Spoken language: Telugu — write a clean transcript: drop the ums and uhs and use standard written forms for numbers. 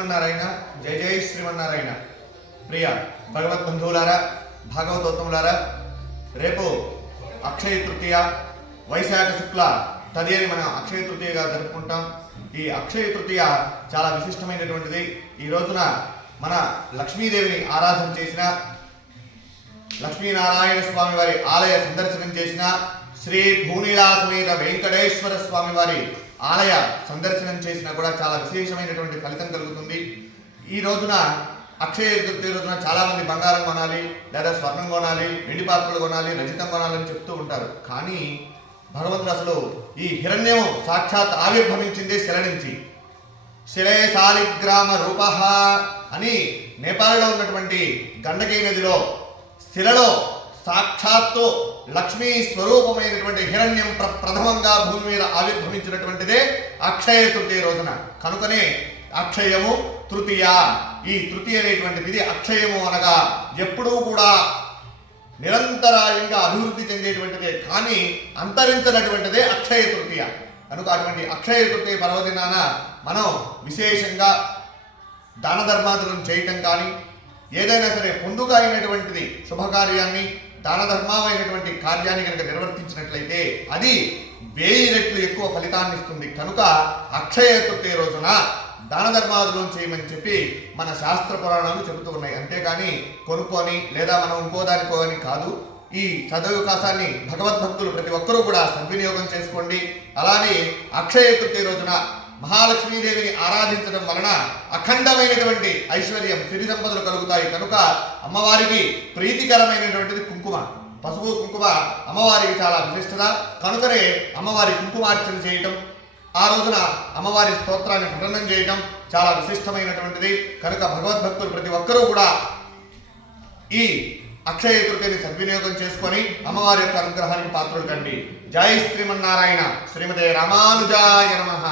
శ్రీమన్నారాయణ, జై జై శ్రీమన్నారాయణ. ప్రియ భగవద్బంధువులారా, భాగవతోత్తములారా, రేపు అక్షయ తృతీయ, వైశాఖ శుక్ల తదియని మనం అక్షయ తృతీయగా జరుపుకుంటాం. ఈ అక్షయ తృతీయ చాలా విశిష్టమైనటువంటిది. ఈ రోజున మన లక్ష్మీదేవిని ఆరాధన చేసిన, లక్ష్మీనారాయణ స్వామి వారి ఆలయ సందర్శనం చేసిన, శ్రీ భూనీలా సమేత వెంకటేశ్వర స్వామి వారి ఆలయ సందర్శనం చేసినా కూడా చాలా విశేషమైనటువంటి ఫలితం కలుగుతుంది. ఈ రోజున అక్షయ తృతీయ రోజున చాలా మంది బంగారం కొనాలి, లేదా స్వర్ణం కొనాలి, వెండి పాత్రలు కొనాలి, రజితం కొనాలని చెప్తూ ఉంటారు. కానీ భగవంతుడు అసలు ఈ హిరణ్యం సాక్షాత్ ఆవిర్భవించిందే శిల నుంచి. శిలే శాలిగ్రామ రూప అని నేపాల్లో ఉన్నటువంటి గండకీ నదిలో శిలలో సాక్షాత్తు లక్ష్మీ స్వరూపమైనటువంటి హిరణ్యం ప్రథమంగా భూమి మీద ఆవిర్భవించినటువంటిదే అక్షయ తృతీయ రోజున. కనుకనే అక్షయము తృతీయ. ఈ తృతీయ అనేటువంటిది అక్షయము అనగా ఎప్పుడూ కూడా నిరంతరాయంగా అభివృద్ధి చెందేటువంటిదే, కానీ అంతరించినటువంటిదే అక్షయ తృతీయ. కనుక అటువంటి అక్షయ తృతీయ పర్వదినాన మనం విశేషంగా దాన ధర్మాదులను చేయటం కానీ, ఏదైనా సరే పొందుగా అయినటువంటిది శుభకార్యాన్ని, దాన ధర్మమైనటువంటి కార్యాన్ని కనుక నిర్వర్తించినట్లయితే అది 1000 రెట్లు ఎక్కువ ఫలితాన్ని ఇస్తుంది. కనుక అక్షయ తృతీయ రోజున దాన ధర్మాదులను చేయమని చెప్పి మన శాస్త్ర పురాణాలు చెబుతూ ఉన్నాయి. అంతేకాని కొనుక్కొని లేదా మనం ఇంకోదానికోని కాదు. ఈ సదవకాశాన్ని భగవద్భక్తులు ప్రతి ఒక్కరూ కూడా సద్వినియోగం చేసుకోండి. అలానే అక్షయ తృతీయ రోజున మహాలక్ష్మీదేవిని ఆరాధించడం వలన అఖండమైనటువంటి ఐశ్వర్యం, సిరి సంపదలు కలుగుతాయి. కనుక అమ్మవారికి ప్రీతికరమైనటువంటిది కుంకుమ, పసుపు కుంకుమ అమ్మవారికి చాలా విశిష్టత. కనుకనే అమ్మవారి కుంకుమార్చన చేయటం, ఆ రోజున అమ్మవారి స్తోత్రాన్ని పఠనం చేయటం చాలా విశిష్టమైనటువంటిది. కనుక భగవద్భక్తులు ప్రతి ఒక్కరూ కూడా ఈ అక్షయ తృతీయని సద్వినియోగం చేసుకొని అమ్మవారి యొక్క అనుగ్రహానికి పాత్రలు కండి. జై శ్రీమన్నారాయణ. శ్రీమతే రామానుజాయ నమః.